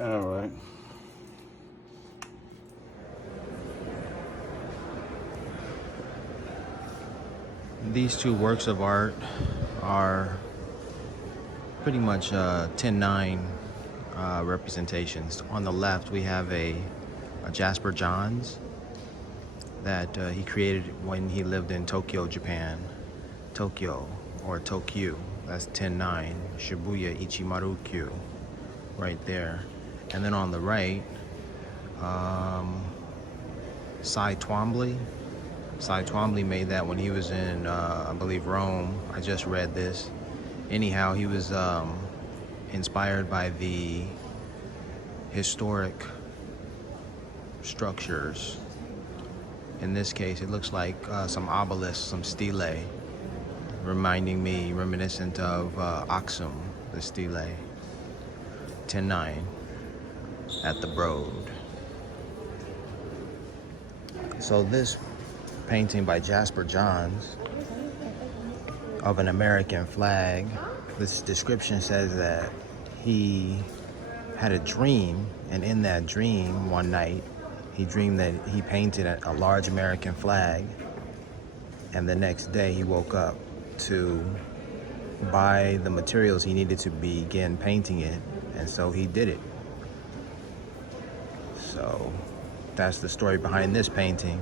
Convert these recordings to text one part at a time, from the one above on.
All right. These two works of art are pretty much 10:9 representations. On the left, we have a Jasper Johns that he created when he lived in Tokyo, Japan. Tokyo, or Tokyo, that's 10:9, Shibuya Ichimaru-kyu, right there. And then on the right, Cy Twombly. Cy Twombly made that when he was in, I believe, Rome. I just read this. Anyhow, he was inspired by the historic structures. In this case, it looks like some obelisks, some stelae, reminiscent of Aksum, the stelae. 10:9 at the Broad. So this painting by Jasper Johns of an American flag, this description says that he had a dream, and in that dream one night he dreamed that he painted a large American flag, and the next day he woke up to buy the materials he needed to begin painting it, and so he did it. So that's the story behind this painting.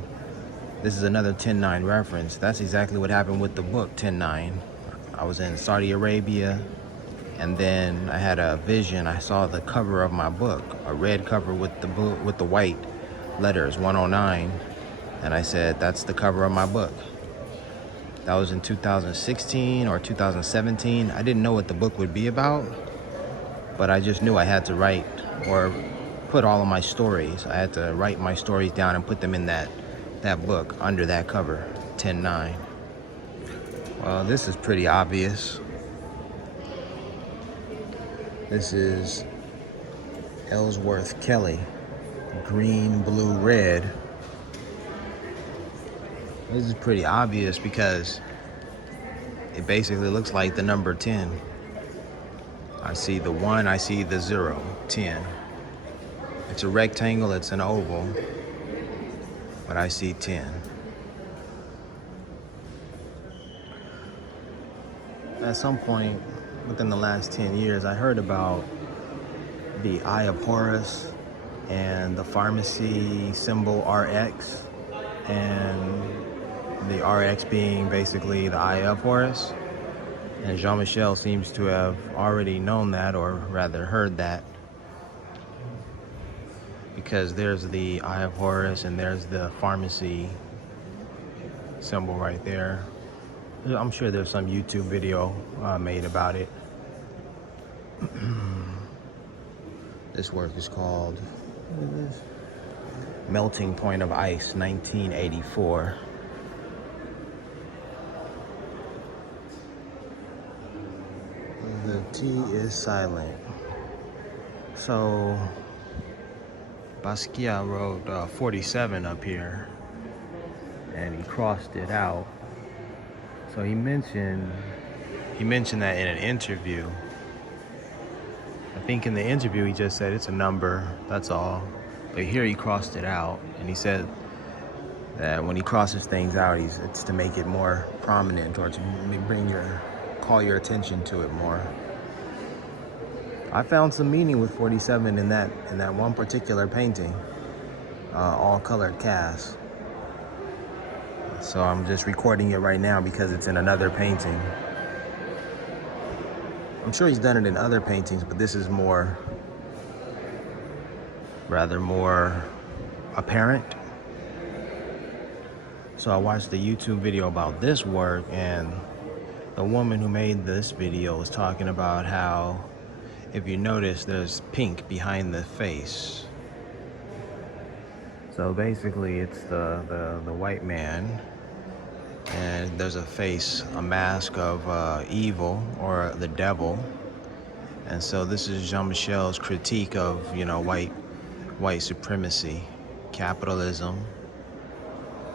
This is another 10:9 reference. That's exactly what happened with the book 10:9. I was in Saudi Arabia, and then I had a vision. I saw the cover of my book, a red cover with the book with the white letters 109, and I said, that's the cover of my book. That was in 2016 or 2017. I didn't know what the book would be about, but I just knew I had to write or put all of my stories. I had to write my stories down and put them in that book under that cover, 10:9. Well, this is pretty obvious. This is Ellsworth Kelly, green, blue, red. This is pretty obvious because it basically looks like the number 10. I see the 1, I see the 0, 10. It's a rectangle, it's an oval, but I see 10. At some point within the last 10 years, I heard about the Eye of Horus and the pharmacy symbol RX, and the RX being basically the Eye of Horus. And Jean-Michel seems to have already known that, or rather heard that, because there's the Eye of Horus and there's the pharmacy symbol right there. I'm sure there's some YouTube video made about it. This work is called, what is this? Melting Point of Ice, 1984. The T is silent. So Basquiat wrote 47 up here, and he crossed it out. So he mentioned that in an interview. I think in the interview he just said it's a number, that's all. But here he crossed it out, and he said that when he crosses things out, it's to make it more prominent, or to call your attention to it more. I found some meaning with 47 in that one particular painting, all colored cast. So I'm just recording it right now because it's in another painting. I'm sure he's done it in other paintings, but this is more apparent. So I watched the YouTube video about this work, and the woman who made this video was talking about how, if you notice, there's pink behind the face. So basically it's the white man, and there's a face, a mask of evil, or the devil. And so this is Jean-Michel's critique of, white supremacy, capitalism,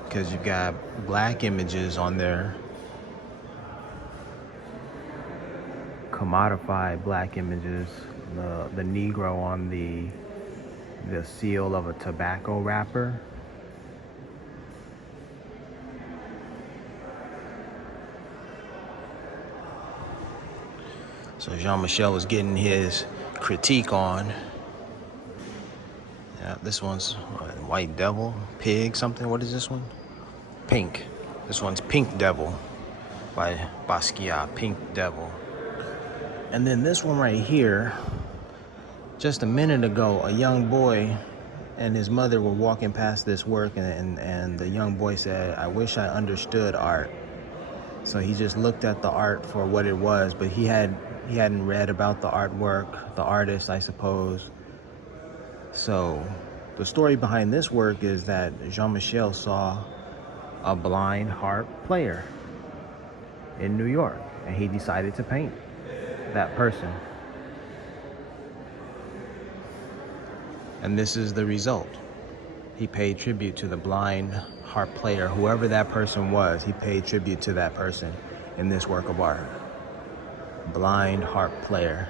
because you've got black images on there, commodified black images the Negro on the seal of a tobacco wrapper. So Jean-Michel was getting his critique on. Yeah, this one's White Devil, Pig, something. What is this one? Pink. This one's Pink Devil by Basquiat, Pink Devil. And then this one right here, just a minute ago, a young boy and his mother were walking past this work, and the young boy said, "I wish I understood art." So he just looked at the art for what it was, but he hadn't read about the artwork, the artist, I suppose. So the story behind this work is that Jean-Michel saw a blind harp player in New York, and he decided to paint that person. And this is the result. He paid tribute to the blind harp player, whoever that person was. He paid tribute to that person in this work of art. Blind harp player.